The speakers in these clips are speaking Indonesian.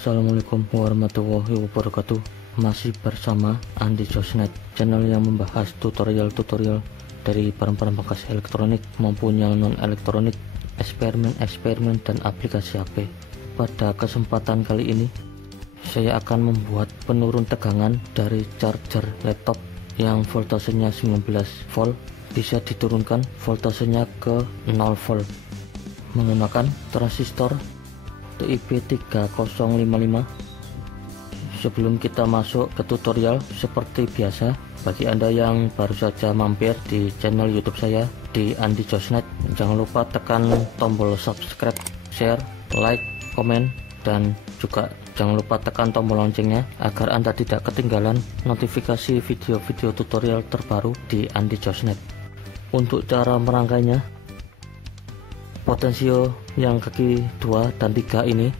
Assalamualaikum warahmatullahi wabarakatuh. Masih bersama Andi Josnet, channel yang membahas tutorial-tutorial dari barang-barang bekas elektronik maupun yang non elektronik, eksperimen-eksperimen dan aplikasi HP. Pada kesempatan kali ini saya akan membuat penurun tegangan dari charger laptop yang voltasenya 19 volt bisa diturunkan voltasenya ke 0 volt menggunakan transistor TIB3055. Sebelum kita masuk ke tutorial, seperti biasa, bagi Anda yang baru saja mampir di channel YouTube saya di Andi Josnet, jangan lupa tekan tombol subscribe, share, like, komen, dan juga jangan lupa tekan tombol loncengnya agar Anda tidak ketinggalan notifikasi video-video tutorial terbaru di Andi Josnet. Untuk cara merangkainya, potensio yang kaki 2 dan 3 ini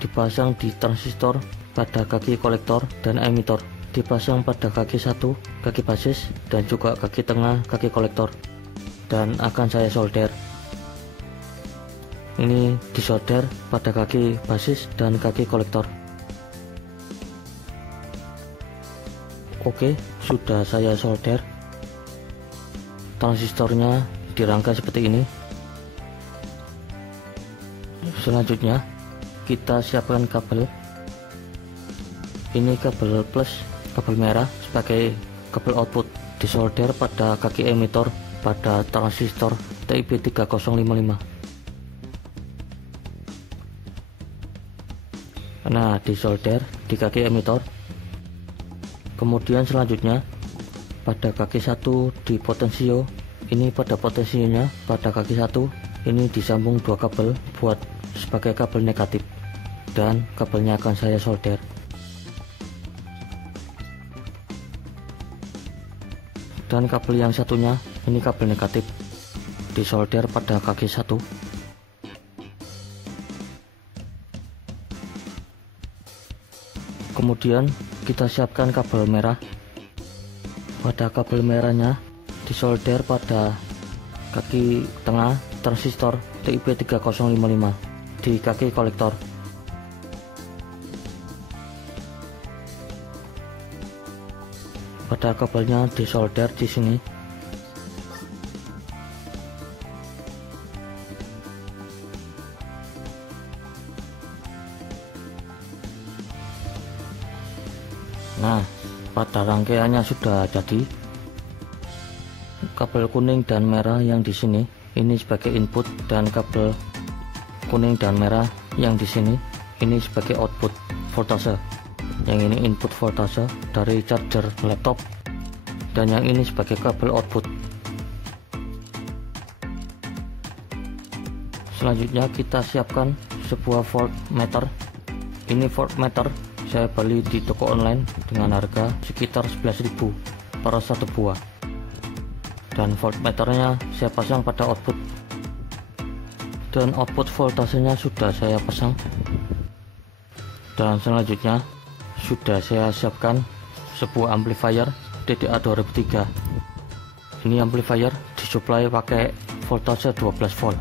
dipasang di transistor pada kaki kolektor dan emitor, dipasang pada kaki 1 kaki basis dan juga kaki tengah kaki kolektor, dan akan saya solder. Ini disolder pada kaki basis dan kaki kolektor. Oke, sudah saya solder. Transistornya dirangkai seperti ini. Selanjutnya kita siapkan kabel. Ini kabel plus, kabel merah sebagai kabel output, disolder pada kaki emitor pada transistor TIB3055. Nah, disolder di kaki emitor. Kemudian selanjutnya pada kaki 1 di potensio. Ini pada potensionya pada kaki 1 ini disambung 2 kabel buat sebagai kabel negatif, dan kabelnya akan saya solder. Dan kabel yang satunya ini kabel negatif, disolder pada kaki 1. Kemudian kita siapkan kabel merah. Pada kabel merahnya disolder pada kaki tengah transistor TIB3055 di kaki kolektor. Pada kabelnya disolder di sini. Nah, pada rangkaiannya sudah jadi. Kabel kuning dan merah yang di sini ini sebagai input, dan kabel kuning dan merah yang di sini ini sebagai output voltase. Yang ini input voltase dari charger laptop, dan yang ini sebagai kabel output. Selanjutnya kita siapkan sebuah voltmeter. Ini voltmeter saya beli di toko online dengan harga sekitar 11.000 per satu buah, dan voltmeternya saya pasang pada output, dan output voltasenya sudah saya pasang. Dan selanjutnya sudah saya siapkan sebuah amplifier DDA 2003. Ini amplifier disuplai pakai voltase 12 volt.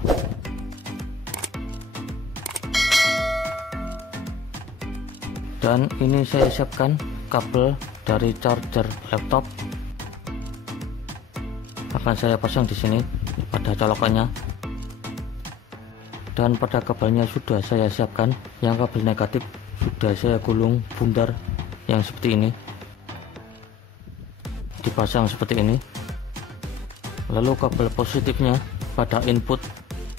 Dan ini saya siapkan kabel dari charger laptop, akan saya pasang di sini pada colokannya. Dan pada kabelnya sudah saya siapkan, yang kabel negatif sudah saya gulung bundar yang seperti ini, dipasang seperti ini. Lalu kabel positifnya pada input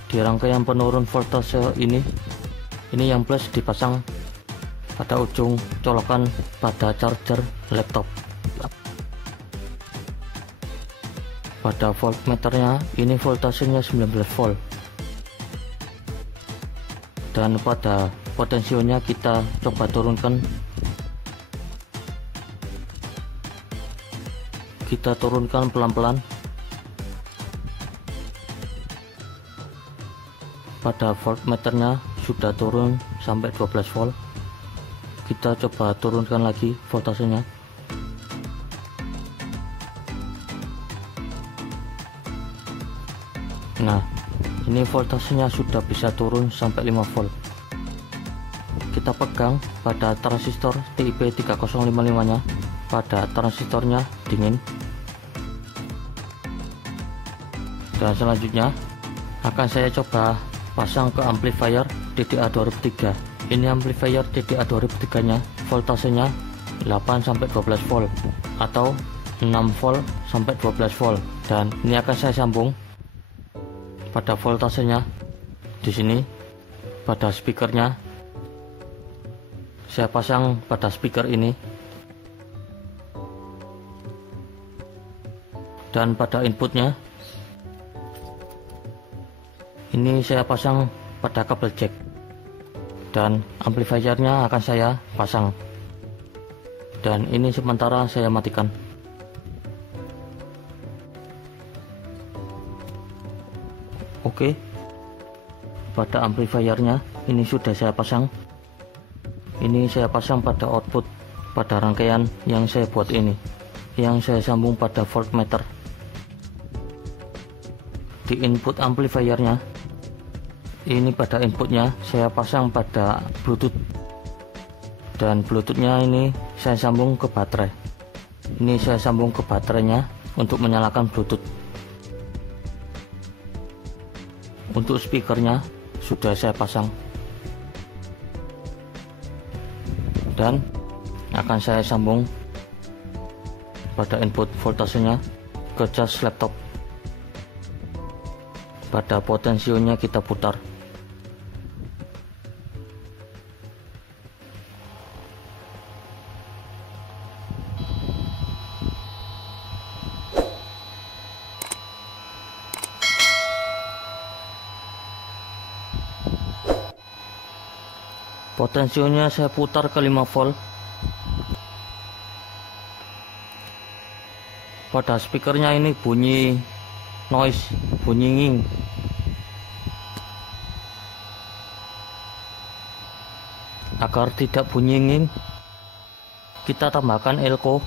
di rangkaian penurun voltase ini yang plus dipasang pada ujung colokan pada charger laptop. Pada voltmeternya ini voltasenya 19 volt, dan pada potensionya kita coba turunkan. Kita turunkan pelan-pelan. Pada voltmeternya sudah turun sampai 12 volt. Kita coba turunkan lagi voltasenya. Nah, ini voltasenya sudah bisa turun sampai 5 volt. kita pegang pada transistor TIP 3055 nya, pada transistornya dingin. Dan selanjutnya akan saya coba pasang ke amplifier DDA 2003. Ini amplifier DDA 2003 nya voltasenya 8-12 volt atau 6 volt sampai 12 volt, dan ini akan saya sambung pada voltasenya di sini. Pada speakernya saya pasang pada speaker ini, dan pada inputnya ini saya pasang pada kabel jack, dan amplifiernya akan saya pasang, dan ini sementara saya matikan. Oke, pada amplifiernya ini sudah saya pasang. Ini saya pasang pada output pada rangkaian yang saya buat ini, yang saya sambung pada voltmeter. Di input amplifiernya ini, pada inputnya saya pasang pada bluetooth, dan bluetoothnya ini saya sambung ke baterai. Ini saya sambung ke baterainya untuk menyalakan bluetooth. Untuk speakernya sudah saya pasang, dan akan saya sambung pada input voltasenya ke cas laptop. Pada potensionya kita putar. Potensionya saya putar ke 5 volt. Pada speakernya ini bunyi noise, bunyi nging. Agar tidak bunyi nging, kita tambahkan elko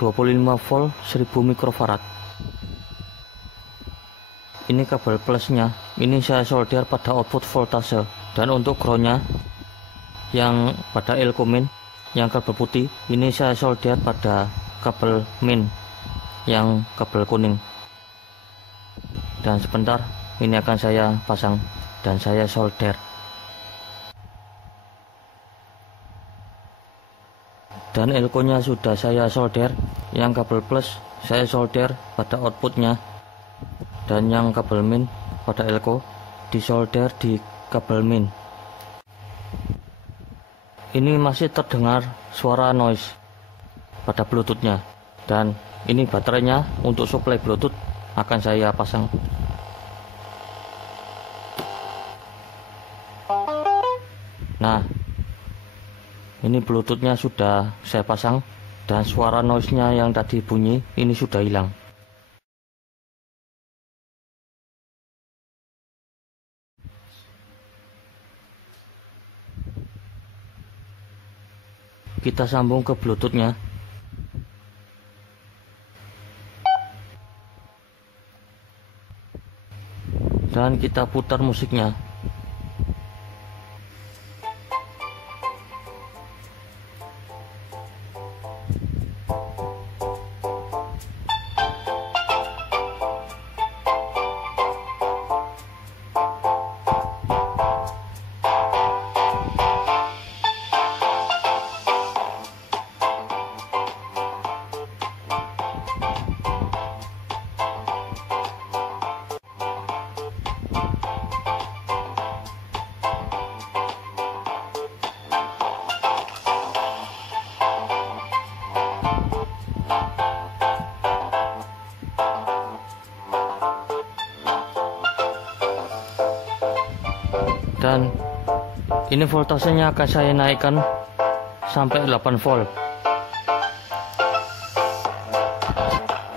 25 volt 1000 mikrofarad. Ini kabel plusnya, ini saya solder pada output voltase. Dan untuk groundnya yang pada elko min, yang kabel putih, ini saya solder pada kabel min yang kabel kuning. Dan sebentar ini akan saya pasang dan saya solder. Dan elko-nya sudah saya solder, yang kabel plus saya solder pada outputnya, dan yang kabel min pada elko disolder di kabel min. Ini masih terdengar suara noise pada bluetoothnya, dan ini baterainya untuk suplai bluetooth akan saya pasang. Nah, ini bluetoothnya sudah saya pasang, dan suara noise-nya yang tadi bunyi ini sudah hilang. Kita sambung ke bluetoothnya, dan kita putar musiknya. Dan ini voltasenya akan saya naikkan sampai 8 volt,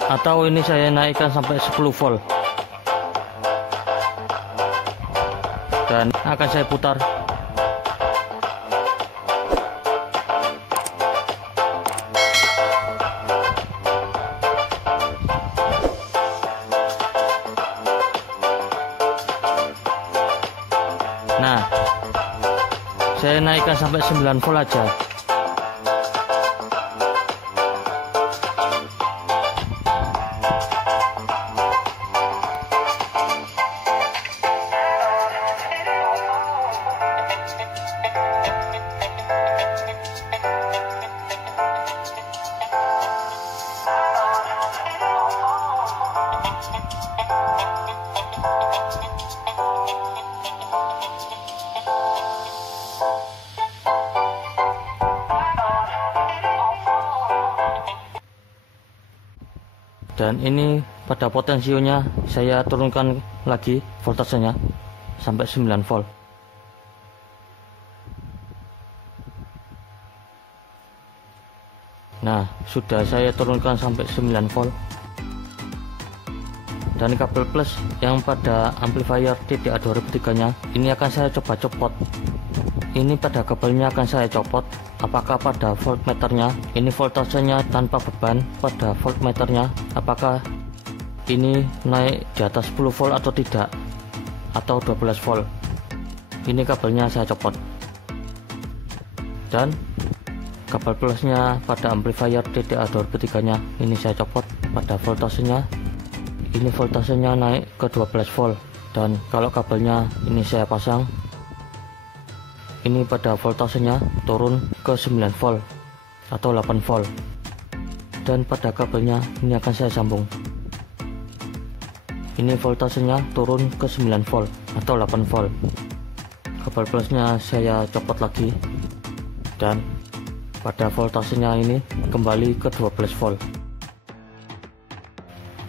atau ini saya naikkan sampai 10 volt, dan akan saya putar. Nah, Saya naikkan sampai 9 volt aja. Dan ini pada potensionya saya turunkan lagi voltasenya sampai 9 volt. Nah, sudah saya turunkan sampai 9 volt. Dan kabel plus yang pada amplifier TDA 2003 nya ini akan saya coba copot. Ini pada kabelnya akan saya copot. Apakah pada voltmeternya ini voltasenya tanpa beban, pada voltmeternya apakah ini naik di atas 10 volt atau tidak, atau 12 volt. Ini kabelnya saya copot. Dan kabel plusnya pada amplifier TDA 2003 nya ini saya copot. Pada voltasenya ini voltasenya naik ke 12 volt. Dan kalau kabelnya ini saya pasang, ini pada voltasenya turun ke 9 volt atau 8 volt. Dan pada kabelnya ini akan saya sambung. Ini voltasenya turun ke 9 volt atau 8 volt. Kabel plusnya saya copot lagi. Dan pada voltasenya ini kembali ke 12 volt.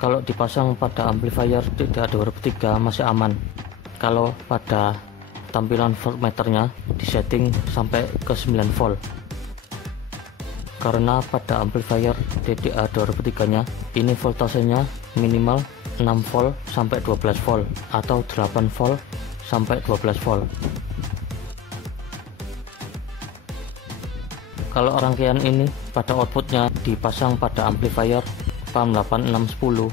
Kalau dipasang pada amplifier TDA 2003 masih aman. Kalau pada tampilan voltmeternya disetting sampai ke 9 volt, karena pada amplifier TDA 2003 nya ini voltasenya minimal 6 volt sampai 12 volt atau 8 volt sampai 12 volt. Kalau rangkaian ini pada outputnya dipasang pada amplifier PAM 8610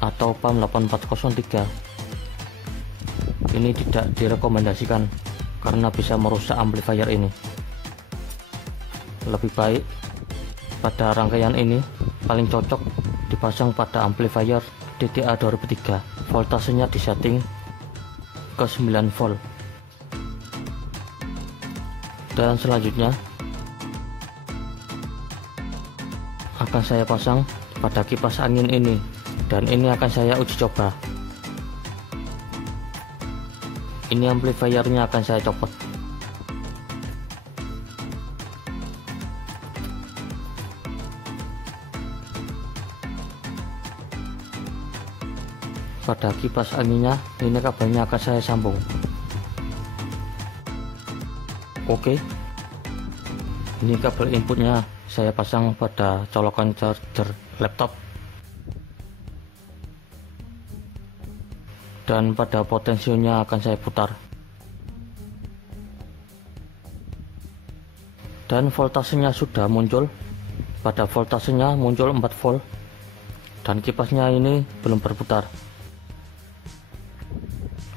atau PAM 8403, ini tidak direkomendasikan karena bisa merusak amplifier ini. Lebih baik pada rangkaian ini paling cocok dipasang pada amplifier TDA 2003, voltasenya disetting ke 9 volt. Dan selanjutnya akan saya pasang pada kipas angin ini, dan ini akan saya uji coba. Ini amplifiernya akan saya copot. Pada kipas anginnya ini kabelnya akan saya sambung. Oke, ini kabel inputnya saya pasang pada colokan charger laptop. Dan pada potensionya akan saya putar. Dan voltasenya sudah muncul. Pada voltasenya muncul 4 volt. Dan kipasnya ini belum berputar.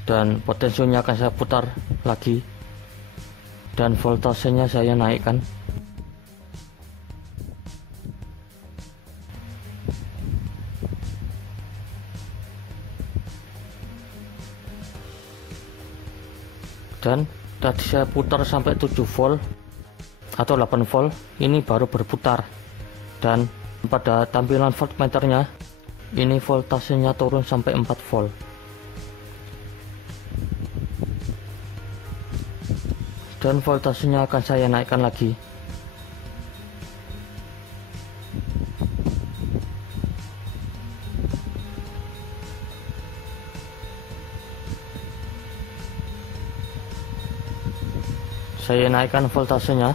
Dan potensionya akan saya putar lagi. Dan voltasenya saya naikkan. Dan tadi saya putar sampai 7 volt atau 8 volt, ini baru berputar. Dan pada tampilan voltmeternya ini voltasenya turun sampai 4 volt. Dan voltasenya akan saya naikkan lagi. Saya naikkan voltasenya.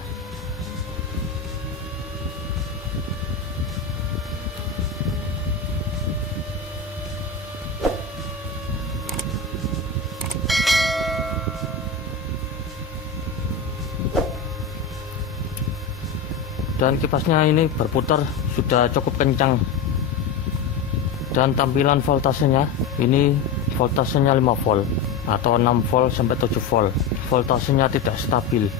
Dan kipasnya ini berputar sudah cukup kencang. Dan tampilan voltasenya ini voltasenya 5 volt atau 6 volt sampai 7 volt. voltasenya tidak stabil.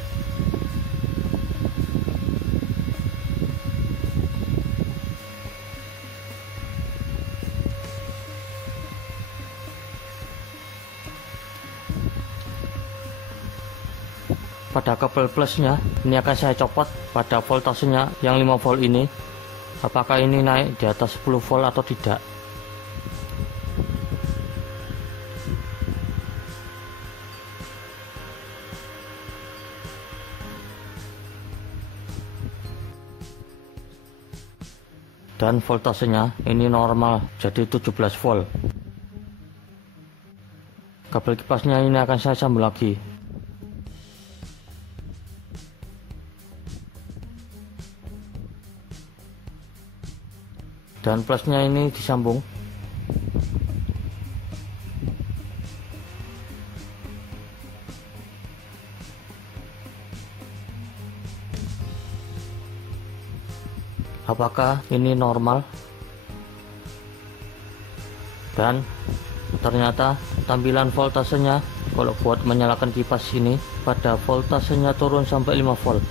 Pada kabel plusnya ini akan saya copot pada voltasenya yang 5 volt ini, apakah ini naik di atas 10 volt atau tidak. Dan voltasenya ini normal, jadi 17 volt. Kabel kipasnya ini akan saya sambung lagi. Dan plusnya ini disambung. Apakah ini normal? Dan ternyata tampilan voltasenya kalau buat menyalakan kipas ini pada voltasenya turun sampai 5 volt.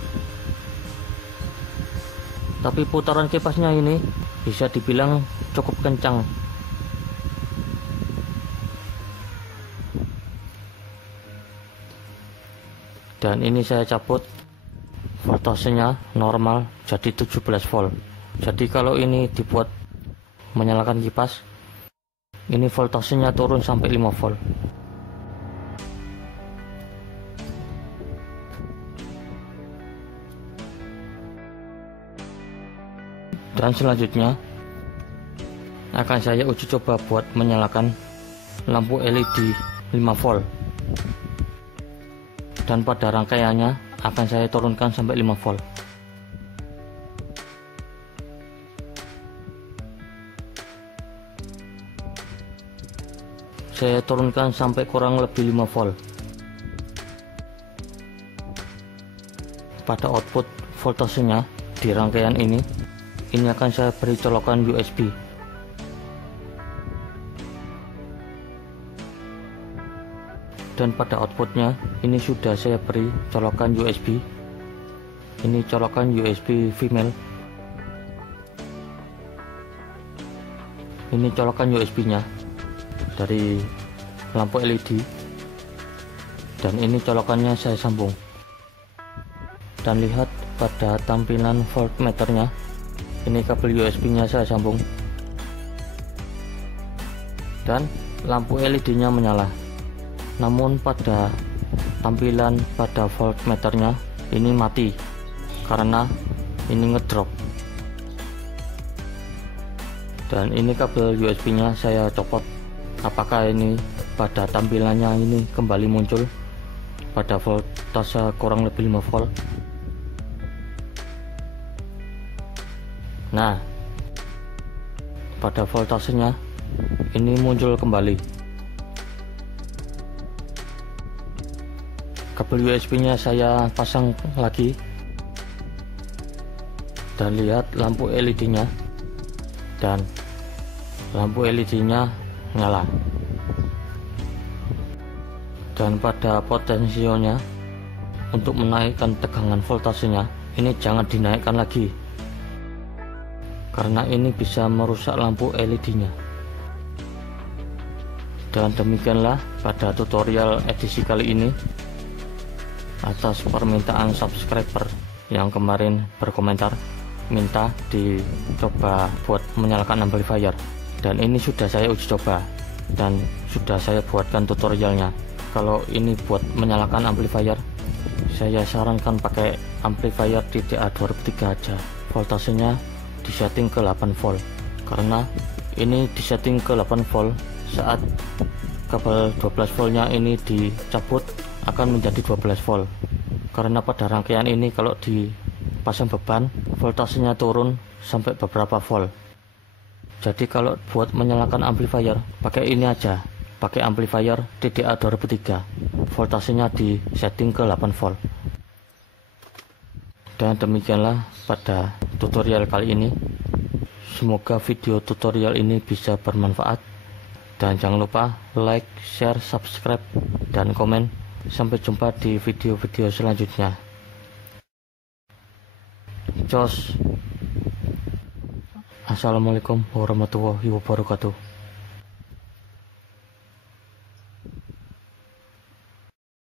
Tapi putaran kipasnya ini bisa dibilang cukup kencang. Dan ini saya cabut, voltasenya normal jadi 17 volt. Jadi kalau ini dibuat menyalakan kipas, ini voltasenya turun sampai 5 volt. Dan selanjutnya akan saya uji coba buat menyalakan lampu LED 5 volt. Dan pada rangkaiannya akan saya turunkan sampai 5 volt. Saya turunkan sampai kurang lebih 5 volt. Pada output voltasenya di rangkaian ini akan saya beri colokan USB. Dan pada outputnya ini sudah saya beri colokan USB. Ini colokan USB female. Ini colokan USB nya dari lampu LED. Dan ini colokannya saya sambung. Dan lihat pada tampilan voltmeternya, ini kabel USB nya saya sambung. Dan lampu LED nya menyala. Namun pada tampilan pada voltmeternya ini mati karena ini ngedrop. Dan ini kabel USB nya saya copot. Apakah ini pada tampilannya ini kembali muncul pada voltase kurang lebih 5 volt? Nah, pada voltasenya ini muncul kembali. Kabel USB nya saya pasang lagi. Dan lihat lampu LED nya. Dan lampu LED nya nyala. Dan pada potensionya untuk menaikkan tegangan voltasenya ini jangan dinaikkan lagi, karena ini bisa merusak lampu LED-nya. Dan demikianlah pada tutorial edisi kali ini, atas permintaan subscriber yang kemarin berkomentar minta dicoba buat menyalakan amplifier. Dan ini sudah saya uji coba dan sudah saya buatkan tutorialnya. Kalau ini buat menyalakan amplifier, saya sarankan pakai amplifier DDA 2003 aja. Voltasenya disetting ke 8 volt, karena ini disetting ke 8 volt saat kabel 12 voltnya ini dicabut akan menjadi 12 volt. Karena pada rangkaian ini kalau dipasang beban, voltasenya turun sampai beberapa volt. Jadi kalau buat menyalakan amplifier pakai ini aja, pakai amplifier DDA 2003, voltasenya di setting ke 8 volt. Dan demikianlah pada tutorial kali ini. Semoga video tutorial ini bisa bermanfaat, dan jangan lupa like, share, subscribe, dan komen Sampai jumpa di video-video selanjutnya. Jos. Assalamualaikum warahmatullahi wabarakatuh.